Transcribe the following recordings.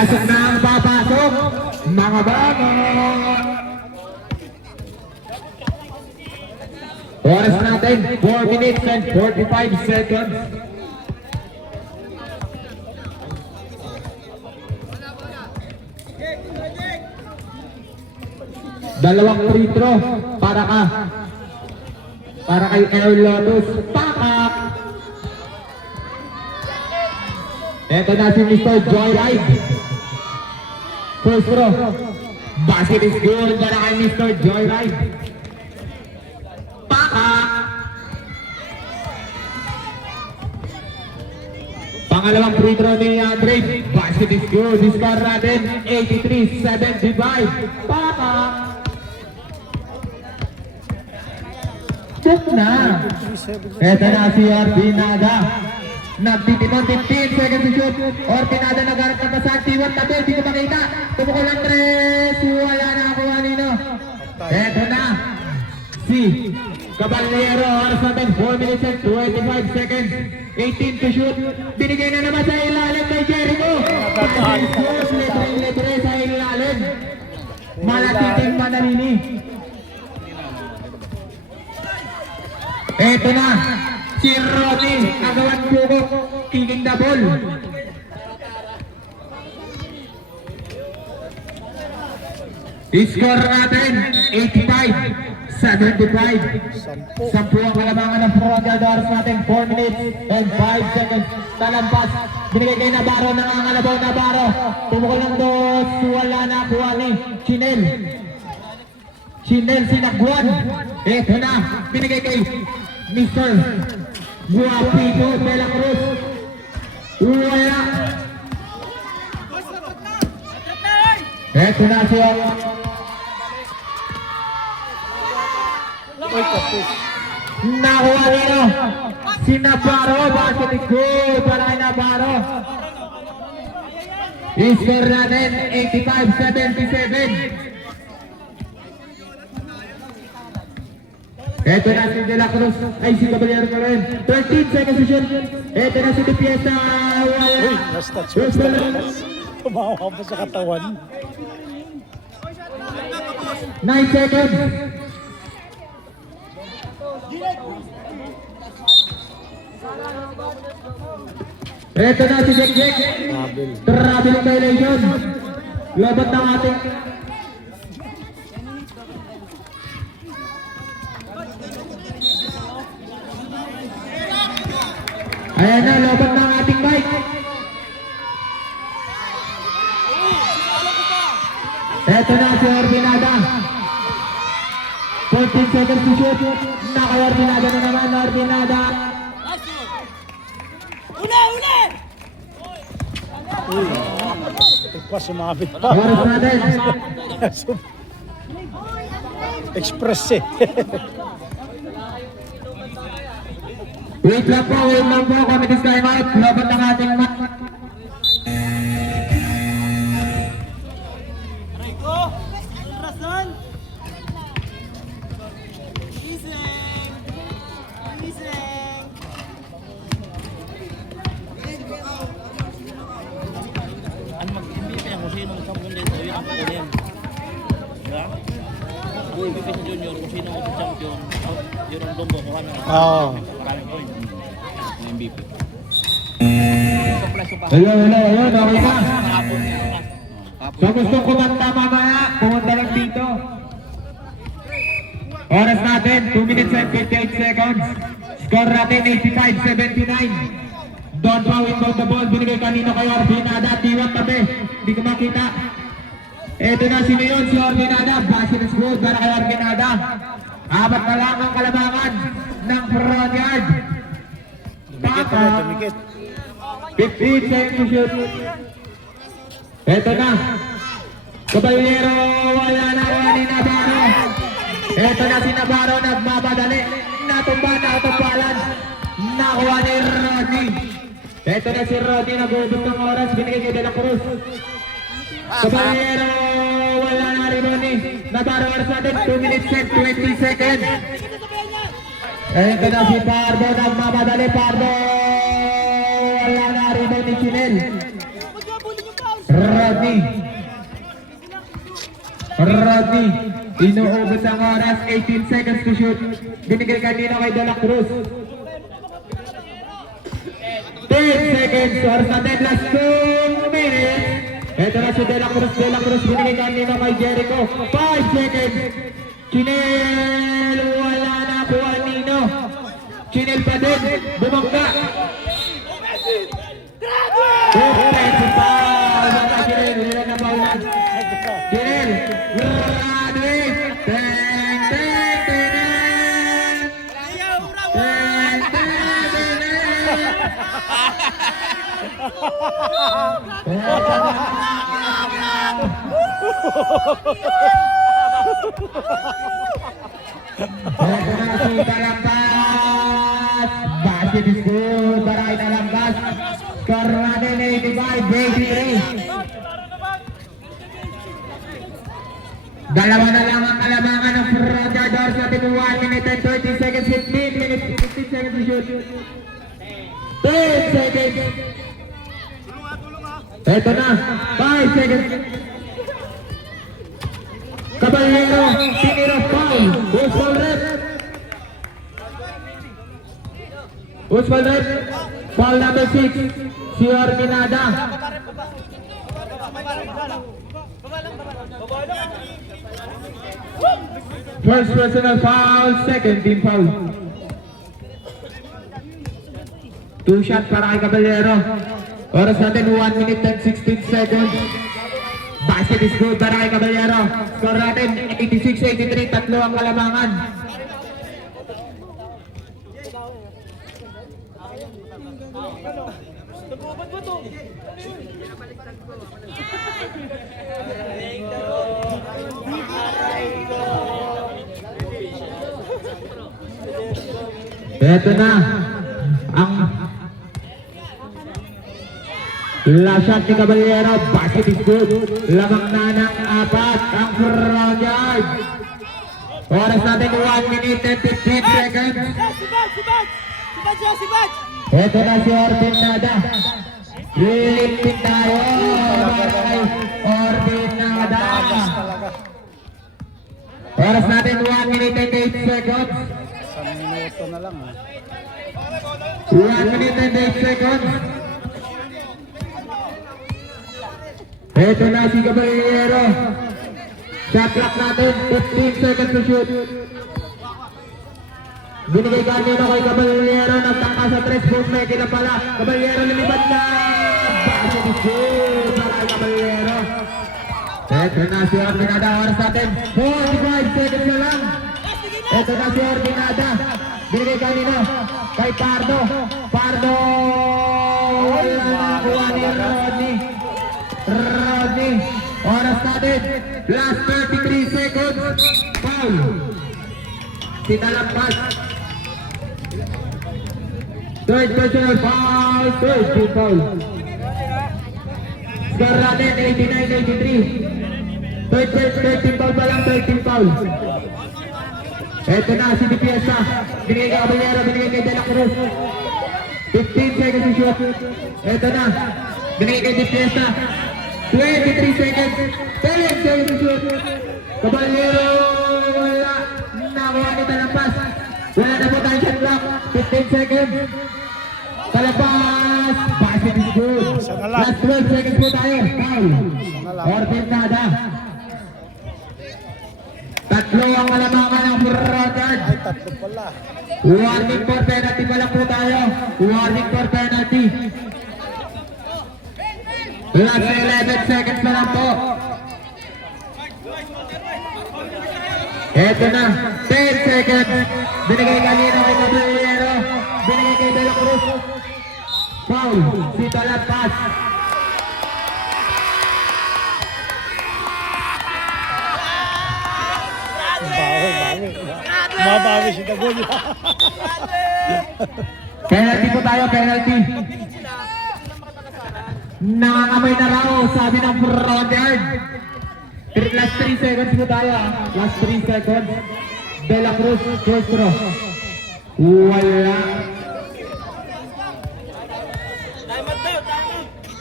Pasok na ang papasok, mga bago. Oras natin, 4 minutes and 45 seconds. Dalawang free throw para kay Air Lotus. Pakak! Ito na si Mr. Joyride. First throw. Basket is good para kay Mr. Joyride. Pakak! Pangalawang free throw ni Andre. Basket is good. Score natin 83-75. Pakak! Check na. Ito na si Ordinada. Nagtitimon 15 seconds to shoot. Ordinada nagharap ng basahan. T1 tabi. Hindi ko makita. Tumukol ang tres. Wala na ako kanino. Ito na. Si Caballero. Oras natin 4 minutes and 25 seconds. 18 to shoot. Binigay na naman sa ilalim kay Jericho. Libre sa ilalim. Malatiting Manalini. Eto na, si Rodney, agawan bukok, kicking the ball. Score natin, 85-75. 10 ang kalamangan ng Frontier's oras natin, 4 minutes and 5 seconds. Talampas, binigay kay Navarro, nangangalabaw Navarro. Tumukol ng dos, wala na kuha ni Chinel. Chinel sinagwan. Eto na, binigay kay Mr. Guapito de la Cruz. Wala. Eto na siya. Nakuha nila si Navarro. Basket is good para kay Navarro. I-score natin 85-77. Ito na si De La Cruz, ay si Caballero pa rin. 13 seconds to shoot. Ito na si De Fiesta. Uy, last touch. Tumawa pa sa katawan. 9 seconds. Ito na si Jack Jack. Traveling violation. Labat ng ating ayan na, lobat ng ating bike. Eto na si Ordinada. 14 seconds to shoot. Naka Ordinada na naman, Ordinada. Uy, pa sumabit pa. Oras natin. Express eh. Wait lang po, kami this time out. Lobat ng ating Oo. Hello, okay ka? So gustong kumanta mamaya, pumunta lang dito. Oras natin, 2 minutes and 58 seconds. Score natin, 85-79. Don't foul inbound the ball, binigay kanino kay Ordinada, T1 tabi, hindi ko makita. Ito na si Leon, si Ordinada, basket is good para kay Ordinada. Apat na lang ang kalamangan ng front yard. Tumikit ulit, tumikit. 15 seconds to shoot. Ito na. Caballero, wala na ni Navarro. Ito na si Navarro, nagmamadali. Natumba na out of balance. Nakuha ni Rodney. Ito na si Rodney, nag-ubos ng oras. Binigay kay De La Cruz. Caballero, wala na rin Rodney. Navarro, oras natin, 2 minutes and 20 seconds. Ito na si Pardo, nagmamadali. Pardo, wala na rin ni Chinel. Rodney. Rodney. Inuubos ang oras. 18 seconds to shoot. Binigay kanina kay De La Cruz. 10 seconds. Oras natin. Last 2 minutes. Ito na si De La Cruz. De La Cruz binigay kanina kay Jericho. 5 seconds. Chinel. Wala na kuha Nino. Chinel pa din. Bumangga. Offensive foul. Baka Chinel. Wala na paulan. Chinel. Graduate. Teng, teng, teng. Teng, teng, Talampas. Basket is good. Baray Talampas. Score natin 85-83. Dalawa na lang ang kalamangan ng Frondadors natin. 1 minute and 30 seconds. 15 minutes 15 seconds to shoot. 10 seconds. Ito na. 5 seconds. Caballero, tinira foul. Who's foul rep? Who's foul rep? Foul number 6. Si Orminada. First personal foul, second team foul. 2 shots para kay Caballero. Oras natin 1 minute and 16 seconds. Basket is good para kay Caballero. Score natin 86-83, tatlo ang kalamangan. Ito na ang last shot ni Caballero. Basket is good. Lamang na ng 4 ang front yard. Oras natin 1 minute and 15 seconds. Ito na si Orminada. Lilipin tayo. Orminada. Oras natin 1 minute and 8 seconds. 1 minuto na lang 1 minute and 8 seconds. Ito na si Caballero. Shot clock natin, 15 seconds to shoot. Binigay kanino kay Caballero. Nagtangka sa 3 post, may kila pala. Caballero lumipad na. Basket is good para kay Caballero. Ito na si Orminada. Oras natin, 45 seconds na lang. Ito na si Orminada. Binigay kanino kay Pardo. Pardo. Wala na kuha ni Rodney. Rodney. Oras natin, last 33 seconds. Foul. Tinalampas. Third personal foul. Third team foul. Score natin 89-83. Third team foul pa lang. Third team foul. Ito na si Dipiesa. Binigay kay Caballero. Binigay kay De La Cruz. 15 seconds to shoot. Ito na. Binigay kay Dipiesa. 23 seconds. 10 seconds to shoot. Caballero. Wala. Nakuha ni Talampas. Wala na po tayo shot clock. 15 seconds. Talampas. Basket is good. Last 12 seconds po tayo. Foul. Orminada. Tatlo ang kalamangan ng front yard. Ay, tatlo pala. Warning for penalty pala po tayo. Warning for penalty. Last 11 seconds na lang po. Eto na, 10 seconds. Binigay kanina kay Caballero. Binigay kay De La Cruz. Foul, si Talampas. Bawi. Mabawi si Dagol. Penalty po tayo, penalty. Nangangamay na raw, sabi ng front yard. Last 3 seconds po tayo. Last 3 seconds. De La Cruz, first throw. Wala.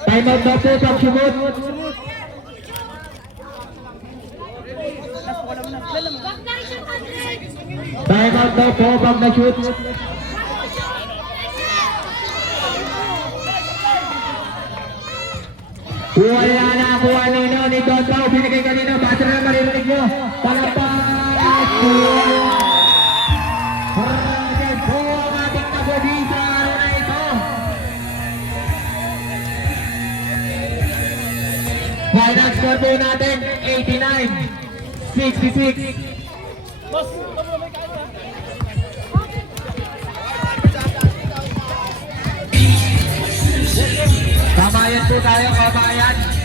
Time out daw po pag sumot. Time out daw po pag na-shoot. Wala na kuha nino ni Don Pao. Binigay kanino. Basta na maririnig nyo. Palapas! Rocket po ang ating nagodi sa araw na ito. Final score po natin 89-66. Kabayan po tayo, kabayan.